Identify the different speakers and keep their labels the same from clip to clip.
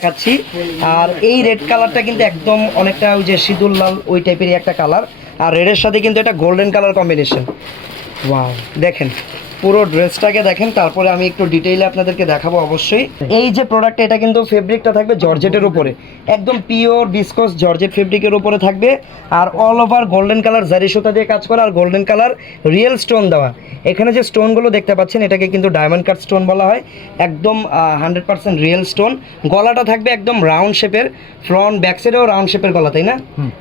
Speaker 1: দেখাচ্ছি। আর এই রেড কালারটা কিন্তু একদম অনেকটা ওই যে সিঁদুর লাল, ওই টাইপেরই একটা কালার আর রেডের সাথে কিন্তু এটা গোল্ডেন কালার কম্বিনেশন ওয়াও দেখেন। পুরো ড্রেসটাকে দেখেন তারপরে আমি একটু ডিটেইলে আপনাদেরকে দেখাবো অবশ্যই। এই যে প্রোডাক্টটা এটা কিন্তু ফেব্রিকটা থাকবে জর্জেটের উপরে। একদম পিওর ডিসকস জর্জেট ফেব্রিকের উপরে থাকবে। আর all over golden colour zari সুতা দিয়ে কাজ করা আর গোল্ডেন কালার রিয়েল স্টোন দেওয়া। এখানে যে স্টোনগুলো দেখতে পাচ্ছেন এটাকে কিন্তু ডায়মন্ড কাট স্টোন বলা হয়। একদম হান্ড্রেড পার্সেন্ট রিয়েল স্টোন গলাটা থাকবে একদম রাউন্ড শেপের ফ্রন্ট ব্যাক সাইডেও রাউন্ড শেপের গলা তাই না?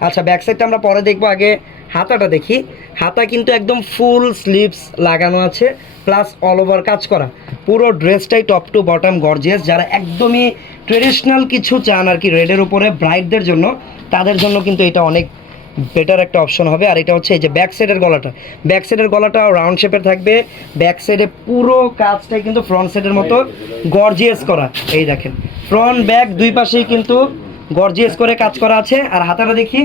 Speaker 1: আচ্ছা ব্যাক সাইডটা আমরা পরে দেখব। আগে হাতাটা দেখি। হাতা কিন্তু একদম ফুল স্লিভস লাগানো আছে প্লাস অল ওভার কাজ করা। পুরো ড্রেসটাই টপ টু বটম গর্জিয়াস যারা একদমই ট্রেডিশনাল কিছু চান আর কি রেডের উপরে ব্রাইডদের জন্য, তাদের জন্য কিন্তু এটা অনেক বেটার একটা অপশন হবে। আর এটা হচ্ছে এই যে ব্যাক সাইডের গলাটা। ব্যাক সাইডের গলাটা রাউন্ড শেপের থাকবে। ব্যাক সাইডে পুরো কাজটাই কিন্তু ফ্রন্ট সাইডের মতো গর্জিয়াস করা। এই দেখেন ফ্রন্ট ব্যাক দুই পাশেই কিন্তু গর্জিয়াস করে কাজ করা আছে। আর হাতাটা দেখি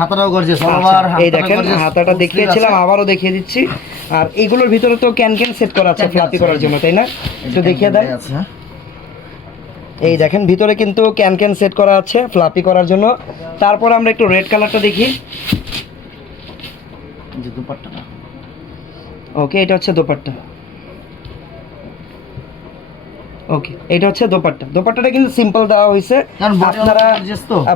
Speaker 2: হাতাটাও গর্জিয়াস
Speaker 1: আচ্ছা, এই দেখেন হাতাটা দেখিয়েছিলাম আবারও দেখিয়ে দিচ্ছি। আর এগুলোর ভিতরে তো ক্যান ক্যান সেট করা আছে ফ্লাপি করার জন্য তাই না? একটু দেখিয়ে দেন।
Speaker 2: হ্যাঁ?
Speaker 1: এই দেখেন ভিতরে কিন্তু ক্যান ক্যান সেট করা আছে ফ্লাপি করার জন্য। তারপর আমরা একটু রেড কালারটা দেখি।
Speaker 2: যে দুপাট্টাটা।
Speaker 1: ওকে এটা হচ্ছে দোপাট্টা। ওকে এটা হচ্ছে দোপাট্টা। দোপাট্টাটা কিন্তু সিম্পল দেওয়া হয়েছে। আপনারা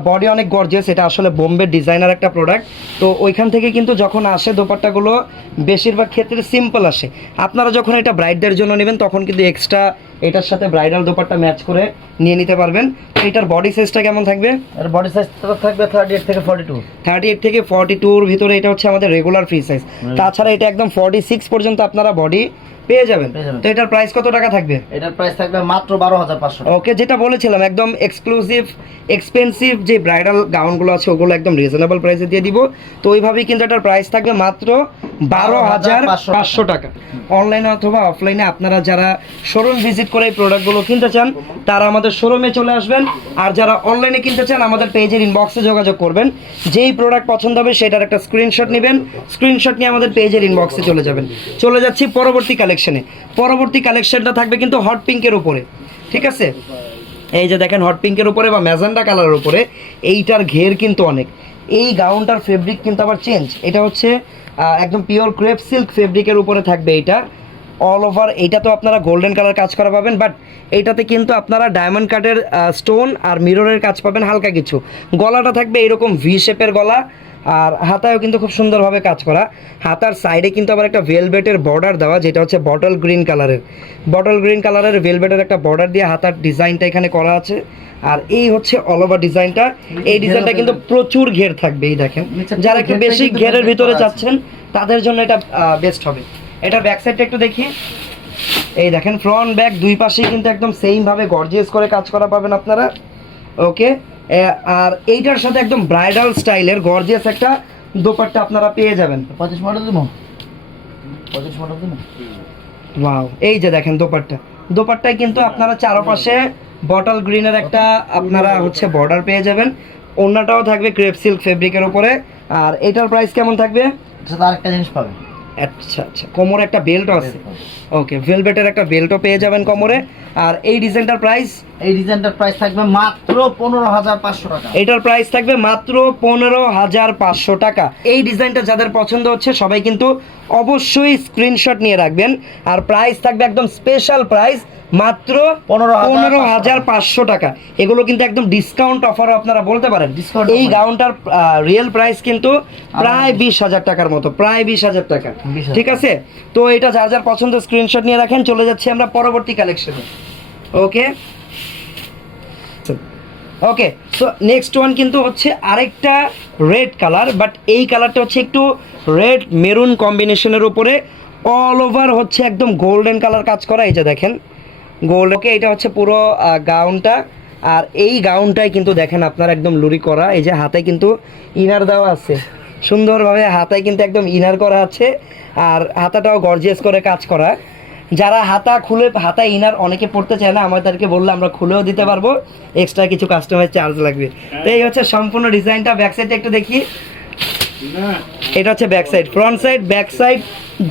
Speaker 1: বডি অনেক গর্জিয়াস এটা আসলে বোম্বে ডিজাইনার একটা প্রোডাক্ট তো ওইখান থেকে কিন্তু যখন আসে দোপাট্টাগুলো বেশিরভাগ ক্ষেত্রে সিম্পল আসে। আপনারা যখন এটা ব্রাইডদের জন্য নেবেন তখন কিন্তু এক্সট্রা এটার সাথে ব্রাইডাল দোপাট্টা ম্যাচ করে নিয়ে নিতে পারবেন। এটার বডি সাইজটা কেমন থাকবে?
Speaker 2: এর বডি সাইজ থাকবে থার্টি এইট থেকে ফর্টি টু
Speaker 1: থার্টি এইট থেকে ফর্টি টুর ভিতরে এটা হচ্ছে আমাদের রেগুলার ফ্রি সাইজ তাছাড়া এটা একদম ফর্টি সিক্স পর্যন্ত আপনারা বডি পেয়ে যাবেন। তো এটার প্রাইস কত টাকা থাকবে?
Speaker 2: এটার প্রাইস থাকবে মাত্র বারো হাজার পাঁচশো
Speaker 1: ওকে যেটা বলেছিলাম একদম এক্সক্লুসিভ এক্সপেন্সিভ যে ব্রাইডাল গাউনগুলো আছে ওগুলো একদম রিজনেবল প্রাইসে দিয়ে দিব। তো ওইভাবেই কিন্তু এটার প্রাইস থাকবে মাত্র বারো হাজার পাঁচশো টাকা। অনলাইনে অথবা অফলাইনে আপনারা যারা শোরুম ভিজিট করে এই প্রোডাক্টগুলো কিনতে চান তারা আমাদের শোরুমে চলে আসবেন। আর যারা অনলাইনে কিনতে চান আমাদের পেজের ইনবক্সে যোগাযোগ করবেন। যেই প্রোডাক্ট পছন্দ হবে সেটার একটা স্ক্রিনশট নেবেন। স্ক্রিনশট নিয়ে আমাদের পেজের ইনবক্সে চলে যাবেন। চলে যাচ্ছি পরবর্তী কালেকশনে পরবর্তী কালেকশনটা থাকবে কিন্তু হট পিঙ্কের উপরে। ঠিক আছে? এই যে দেখেন হট পিঙ্কের উপরে বা ম্যাজেন্ডা কালারের উপরে এইটার ঘের কিন্তু অনেক। এই গাউনটার ফেব্রিক কিন্তু আবার চেঞ্জ এটা হচ্ছে একদম পিওর ক্রেপ সিল্ক ফেব্রিকের উপরে থাকবে এইটা। অল ওভার এইটা তো আপনারা গোল্ডেন কালার কাজ করা পাবেন বাট এইটাতে কিন্তু আপনারা ডায়মন্ড কাটের স্টোন আর মিররের কাজ পাবেন হালকা কিছু। গলাটা থাকবে এরকম ভি শেপের গলা। আর হাতায়ও কিন্তু খুব সুন্দরভাবে কাজ করা। হাতার সাইডে কিন্তু আবার একটা ভেলভেটের বর্ডার দেওয়া যেটা হচ্ছে বটল গ্রিন কালারের বটল গ্রিন কালারের ভেলভেটের একটা বর্ডার দিয়ে হাতার ডিজাইনটা এখানে করা আছে। আর এই হচ্ছে অল ওভার ডিজাইনটা এই ডিজাইনটা কিন্তু প্রচুর ঘের থাকবে এই দেখেন। যারা একটু বেশি ঘেরের ভিতরে। চাচ্ছেন তাদের জন্য এটা বেস্ট হবে। এটা ব্যাক সাইডটা একটু দেখি। এই দেখেন ফ্রন্ট ব্যাক দুই পাশেই কিন্তু একদম সেম ভাবে গর্জিয়াস করে কাজ করা পাবেন আপনারা। ওকে আর এইটার সাথে একদম ব্রাইডাল স্টাইলের গর্জিয়াস একটা দোপাট্টা আপনারা পেয়ে যাবেন।
Speaker 2: পঁচিশ মডেল দেবো? পঁচিশ মডেল দেবো?
Speaker 1: ওয়াও এই যে দেখেন দোপাট্টা। দোপাট্টায় কিন্তু আপনারা চারপাশে বটল গ্রিনের একটা আপনারা হচ্ছে বর্ডার পেয়ে যাবেন। অন্যটাও থাকবে ক্রেপ সিল্ক ফেব্রিকের উপরে। আর এটার প্রাইস কেমন থাকবে?
Speaker 2: আরেকটা জিনিস পাবে
Speaker 1: আচ্ছা আচ্ছা। কোমরে একটা বেল্টও আছে। ওকে ভেলভেটের একটা বেল্টও পেয়ে যাবেন কোমরে। আর এই ডিজাইনটার প্রাইস
Speaker 2: এই ডিজাইনটার প্রাইস থাকবে মাত্র পনেরো হাজার পাঁচশো টাকা।
Speaker 1: এটার প্রাইস থাকবে মাত্র পনেরো হাজার পাঁচশো টাকা। এই ডিজাইনটা যাদের পছন্দ হচ্ছে সবাই কিন্তু অবশ্যই স্ক্রিনশট নিয়ে রাখবেন। আর প্রাইস থাকবে একদম স্পেশাল প্রাইস মাত্র
Speaker 2: 15,500
Speaker 1: পনেরো হাজার পাঁচশো টাকা। এগুলো কিন্তু একদম ডিসকাউন্ট অফারও আপনারা বলতে পারেন। এই। গাউনটার রিয়েল প্রাইস কিন্তু প্রায় বিশ হাজার টাকার মতো প্রায় বিশ হাজার টাকা। ঠিক আছে? তো এটা যার যার পছন্দ স্ক্রিনশট নিয়ে রাখেন চলে যাচ্ছি আমরা পরবর্তী কালেকশনে okay okay so next one কিন্তু হচ্ছে আরেকটা রেড কালার বাট এই কালারটা হচ্ছে একটু রেড মেরুন কম্বিনেশনের উপরে। অল ওভার হচ্ছে একদম গোল্ডেন কালার কাজ করা এই যে দেখেন। গোল্ড ওকে এটা হচ্ছে পুরো গাউনটা। আর এই গাউনটাই কিন্তু দেখেন আপনার একদম লুরি করা এই যে হাতে কিন্তু ইনার দেওয়া আছে। সুন্দরভাবে হাতায় কিন্তু একদম ইনার করা আছে আর হাতাটাও গর্জিয়াস করে কাজ করা। যারা হাতা খুলে হাতা ইনার অনেকে পড়তে চায় না আমাদেরকে বললে আমরা খুলেও দিতে পারব। এক্সট্রা কিছু কাস্টমার চার্জ লাগবে। তো এই হচ্ছে সম্পূর্ণ ডিজাইনটা ব্যাক সাইডটা একটু দেখি। এটা হচ্ছে back side front side back side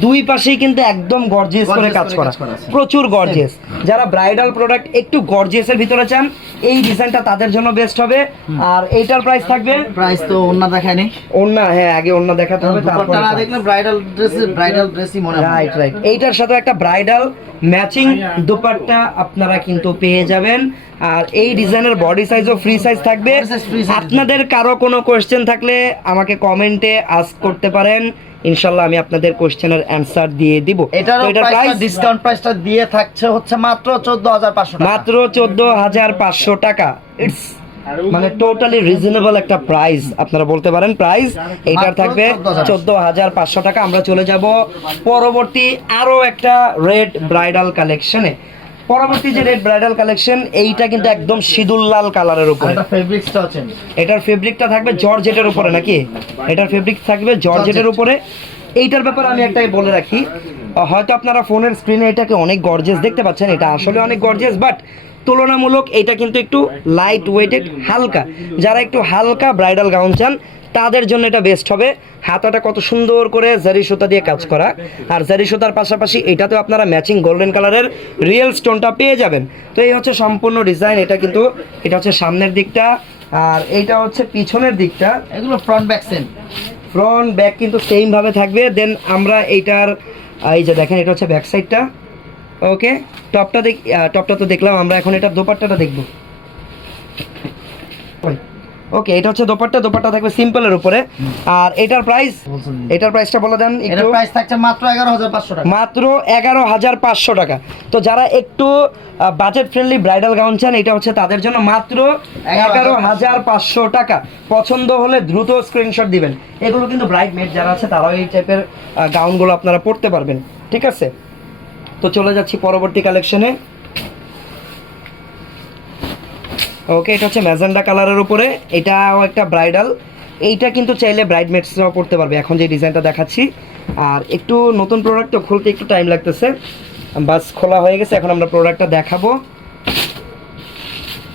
Speaker 1: দুই পাশেই কিন্তু একদম গর্জিয়াস করে কাজ
Speaker 2: করা।
Speaker 1: প্রচুর গর্জিয়াস যারা ব্রাইডাল প্রোডাক্ট একটু গর্জিয়াসের ভিতরে চান এই ডিজাইনটা তাদের জন্য বেস্ট হবে। আর এইটার প্রাইস থাকবে?
Speaker 2: প্রাইস তো অন্য দেখায়নি।
Speaker 1: ওন্না হ্যাঁ আগে ওন্না দেখাতে হবে তারপরে
Speaker 2: না দেখলে ব্রাইডাল ড্রেস ব্রাইডাল ড্রেসই মনে হয়।
Speaker 1: রাইট রাইট এইটার সাথে একটা ব্রাইডাল ম্যাচিং দুপাট্টা আপনারা কিন্তু পেয়ে যাবেন। আর এই ডিজাইনের বডি সাইজও ফ্রি সাইজ থাকবে। আপনাদের কারও কোনো কোশ্চেন থাকলে আমাকে কমেন্টে আস্ক করতে পারেন। ইনশাল্লাহ আমি আপনাদের কোশ্চেনের অ্যান্সার দিয়ে দিব।
Speaker 2: এটার
Speaker 1: এটার
Speaker 2: প্রাইস ডিসকাউন্ট প্রাইসটা দিয়ে থাকছে হচ্ছে মাত্র 14500 টাকা।
Speaker 1: মাত্র চোদ্দ হাজার পাঁচশো টাকা। ইটস মানে টোটালি রিজনেবল একটা প্রাইস আপনারা বলতে পারেন প্রাইস
Speaker 2: মাত্র
Speaker 1: থাকবে
Speaker 2: 14,500
Speaker 1: চোদ্দ হাজার পাঁচশো টাকা। আমরা চলে যাব পরবর্তী আরও একটা রেড ব্রাইডাল কালেকশনে পরবর্তী যে রেড ব্রাইডাল কালেকশন এইটা কিন্তু একদম সিঁদুর লাল কালারের উপরে। এটার ফেব্রিকটা থাকবে জর্জেটের উপরে নাকি? এটার ফেব্রিক থাকবে জর্জেটের উপরে। এইটার ব্যাপারে আমি একটাই বলে রাখি হয়তো আপনারা ফোনের স্ক্রিনে এটাকে অনেক গর্জিয়াস দেখতে পাচ্ছেন এটা আসলে অনেক গর্জিয়াস বাট তুলনামূলক এটা কিন্তু একটু লাইট ওয়েটেড হালকা। যারা একটু হালকা ব্রাইডাল গাউন চান তাদের জন্য এটা বেস্ট হবে। হাতাটা কত সুন্দর করে জারি সুতা দিয়ে কাজ করা। আর জারি সুতার পাশাপাশি এটাতেও আপনারা ম্যাচিং গোল্ডেন কালারের রিয়েল স্টোনটা পেয়ে যাবেন। তো এই হচ্ছে সম্পূর্ণ ডিজাইন এটা কিন্তু এটা হচ্ছে সামনের দিকটা আর এইটা হচ্ছে পিছনের দিকটা।
Speaker 2: এগুলো front back same
Speaker 1: front back কিন্তু সেম ভাবে থাকবে। দেন আমরা এইটার এই যে দেখেন এটা হচ্ছে ব্যাক সাইডটা ওকে টপটা দেখ টপটা তো দেখলাম আমরা এখন এটা দোপাট্টাটা দেখব। ওকে এটা হচ্ছে দোপাট্টা দোপাট্টা থাকবে সিম্পলের উপরে। আর এটার প্রাইস এটার প্রাইসটা বলে দেন
Speaker 2: এটার
Speaker 1: একটু।
Speaker 2: প্রাইস থাকছে মাত্র 11500 টাকা।
Speaker 1: মাত্র এগারো হাজার পাঁচশো টাকা। তো যারা একটু বাজেট ফ্রেন্ডলি ব্রাইডাল গাউন চান এটা হচ্ছে তাদের জন্য মাত্র এগারো হাজার পাঁচশো। টাকা। পছন্দ হলে দ্রুত স্ক্রিনশট দিবেন। এগুলো কিন্তু ব্রাইড মেড যারা আছে তারাও এই টাইপের গাউনগুলো আপনারা পড়তে পারবেন। ঠিক আছে? তো চলে যাচ্ছি পরবর্তী কালেকশনে ওকে এটা হচ্ছে ম্যাজেন্ডা কালারের উপরে। এটাও একটা ব্রাইডাল। এইটা কিন্তু চাইলে ব্রাইডমেটসরাও পড়তে পারবে। এখন যে ডিজাইনটা দেখাচ্ছি। আর একটু নতুন প্রোডাক্ট তো খুলতে একটু টাইম লাগতেছে। বাস খোলা হয়ে গেছে। এখন আমরা প্রোডাক্টটা দেখাবো।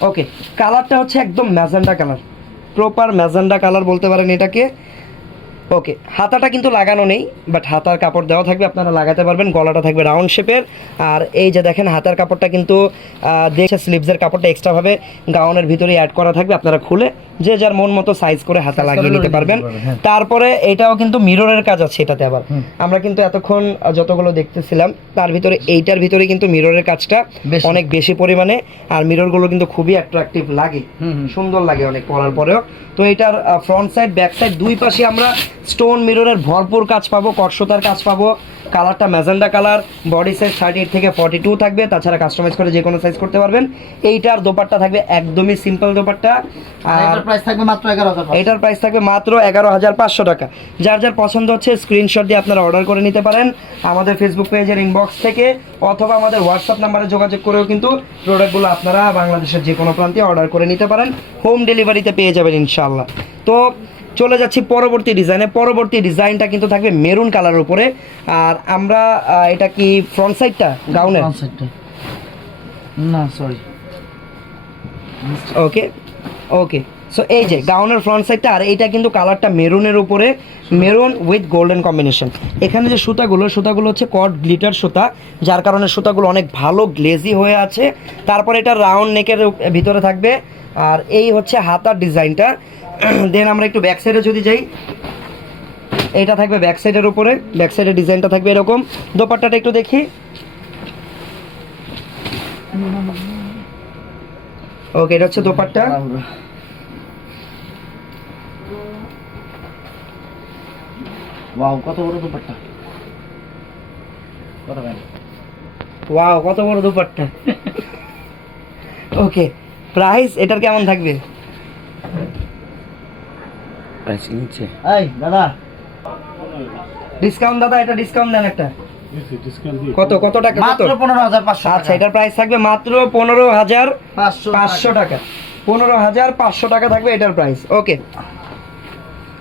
Speaker 1: ওকে কালারটা হচ্ছে একদম magenta colour. Proper magenta colour বলতে পারেন এটাকে। ওকে, হাতাটা কিন্তু লাগানো নেই বাট হাতার কাপড় দেওয়া থাকবে, আপনারা লাগাতে পারবেন, গলাটা থাকবে রাউন্ড শেপের আর এই যে দেখেন, হাতার কাপড়টা কিন্তু দেখে স্লিভসের কাপড়টা এক্সট্রাভাবে গাউনের ভিতরে অ্যাড করা থাকবে, আপনারা খুলে যে যার মন মতো সাইজ করে হাতা লাগিয়ে নিতে পারবেন
Speaker 2: হ্যাঁ।
Speaker 1: তারপরে এটাও কিন্তু মিররের কাজ আছে এটাতে আবার আমরা কিন্তু এতক্ষণ যতগুলো দেখতেছিলাম তার ভিতরে এইটার ভিতরে কিন্তু মিররের কাজটা। অনেক বেশি পরিমাণে আর মিররগুলো কিন্তু খুবই অ্যাট্রাকটিভ লাগে। সুন্দর লাগে অনেক পরার পরেও তো এটার ফ্রন্ট সাইড ব্যাক সাইড দুই পাশে আমরা স্টোন মিররের ভরপুর কাজ পাবো কটসতার কাজ পাবো কালারটা magenta colour body size thirty eight থেকে ফর্টি টু থাকবে তাছাড়া কাস্টমাইজ করে যে কোনো সাইজ করতে পারবেন। এইটার দোপাট্টা থাকবে একদমই সিম্পল দোপাট্টা।
Speaker 2: আর প্রাইস থাকবে মাত্র 11500
Speaker 1: এটার প্রাইস থাকবে মাত্র এগারো হাজার পাঁচশো টাকা। যার যার পছন্দ হচ্ছে স্ক্রিনশট দিয়ে আপনারা অর্ডার করে নিতে পারেন। আমাদের ফেসবুক পেজের ইনবক্স থেকে অথবা আমাদের হোয়াটসঅ্যাপ নাম্বারে যোগাযোগ করেও কিন্তু প্রোডাক্টগুলো আপনারা বাংলাদেশের যে কোনো প্রান্তে অর্ডার করে নিতে পারেন। হোম ডেলিভারিতে পেয়ে যাবেন ইনশাল্লাহ তো চলে যাচ্ছি পরবর্তী ডিজাইনে পরবর্তী ডিজাইনটা কিন্তু থাকবে মেরুন কালার উপরে। আর আমরা এটা কি ফ্রন্ট সাইডটা গাউনের
Speaker 2: ফ্রন্ট সাইডটা না সরি
Speaker 1: ওকে ওকে সো এই যে গাউনের ফ্রন্ট সাইডটা আর এইটা কিন্তু কালারটা মেরুনের উপরে, মেরুন উইথ গোল্ডেন কম্বিনেশন এখানে যে সুতাগুলো সুতাগুলো হচ্ছে কট গ্লিটার সুতা, যার কারণে সুতাগুলো অনেক ভালো গ্লেজি হয়ে আছে। তারপর এটা রাউন্ড নেকের ভিতরে থাকবে, আর এই হচ্ছে হাতার ডিজাইনটা দেন আমরা একটু ব্যাক সাইডে যদি যাই, এটা থাকবে ব্যাক সাইডের উপরে ব্যাক সাইডের ডিজাইনটা থাকবে এরকম। দোপাট্টাটা একটু দেখি। ওকে এটা হচ্ছে দোপাট্টা।
Speaker 2: ওয়াও কত বড় দুপাট্টা? কত
Speaker 1: ওয়াও কত বড় দুপাট্টা? ওকে প্রাইস এটার কেমন থাকবে?
Speaker 2: এই দাদা।
Speaker 1: ডিসকাউন্ট দাদা এটা ডিসকাউন্ট দেন একটা। কত কত টাকা কত?
Speaker 2: মাত্র 15500
Speaker 1: আচ্ছা এটার প্রাইস থাকবে মাত্র পনেরো হাজার
Speaker 2: 500
Speaker 1: পাঁচশো টাকা। পনেরো হাজার পাঁচশো টাকা থাকবে এটার প্রাইস ওকে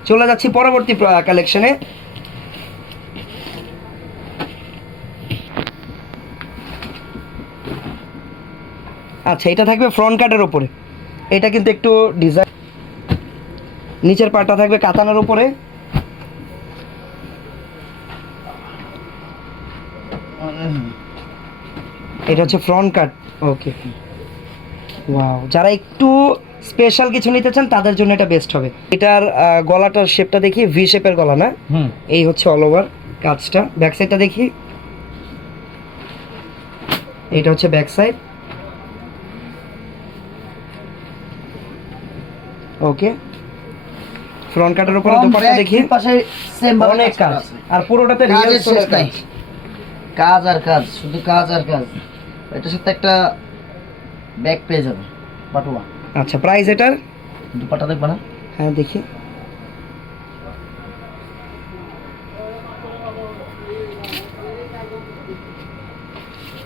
Speaker 1: চলে যাচ্ছি পরবর্তী কালেকশনে আচ্ছা এটা থাকবে ফ্রন্ট কাটের ওপরে এটা কিন্তু একটু ডিজাইন নিচের পাটটা থাকবে কাতানোর ওপরে এটা হচ্ছে ফ্রন্ট কাট ওকে ওয়াও যারা একটু স্পেশাল কিছু নিতে চান তাদের জন্য এটা বেস্ট হবে। এটার গলাটার শেপটা দেখি ভি শেপের গলা না? এই হচ্ছে অল ওভার কাজটা। ব্যাক সাইডটা দেখি। এটা হচ্ছে ব্যাক সাইড ওকে ফ্রন্ট কাটের উপরে দোপাট্টা দেখি।
Speaker 2: পাশে সেম
Speaker 1: অনেক কাজ আর পুরোটাতে রিয়েল
Speaker 2: সোর্স।
Speaker 1: কাজ।
Speaker 2: কাজ আর কাজ শুধু কাজ আর কাজ। এটার সাথে একটা ব্যাগ পেয়ে যাবে পাটুয়া
Speaker 1: আচ্ছা প্রাইস এটার?
Speaker 2: দুপাটা দেখবা না?
Speaker 1: হ্যাঁ দেখি।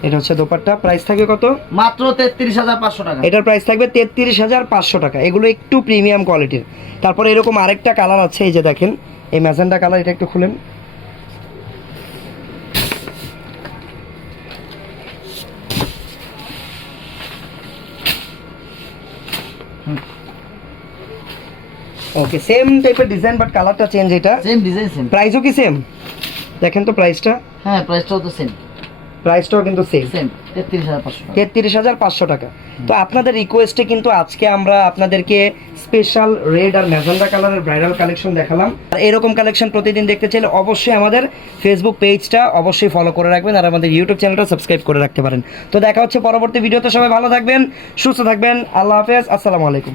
Speaker 1: এটা হচ্ছে দোপাট্টা। প্রাইস থাকবে কত?
Speaker 2: মাত্র তেত্রিশ হাজার পাঁচশো টাকা।
Speaker 1: এটার প্রাইস থাকবে তেত্রিশ হাজার পাঁচশো টাকা। এগুলো একটু প্রিমিয়াম কোয়ালিটির তারপরে এরকম আরেকটা কালার আছে এই যে দেখেন এই ম্যাজেন্ডা কালার এটা একটু খুলেন। ওকে সেম টাইপের ডিজাইন বাট কালারটা চেঞ্জ এটা।
Speaker 2: সেম ডিজাইন সেম
Speaker 1: প্রাইসও কি সেম দেখেন তো প্রাইসটা
Speaker 2: হ্যাঁ প্রাইসটাও তো সেম
Speaker 1: প্রাইসটাও কিন্তু সেম তেত্রিশ হাজার পাঁচশো টাকা। তো আপনাদের রিকোয়েস্টে কিন্তু আজকে আমরা আপনাদেরকে স্পেশাল রেড আর ম্যাজেন্ডা কালারের ব্রাইডাল কালেকশন দেখালাম। আর এরকম কালেকশন প্রতিদিন দেখতে চাইলে অবশ্যই আমাদের ফেসবুক পেজটা অবশ্যই ফলো করে রাখবেন আর আমাদের ইউটিউব চ্যানেলটা সাবস্ক্রাইব করে রাখতে পারেন। তো দেখা হচ্ছে পরবর্তী ভিডিওতে সবাই ভালো থাকবেন সুস্থ থাকবেন। আল্লাহ হাফেজ আসসালামু আলাইকুম।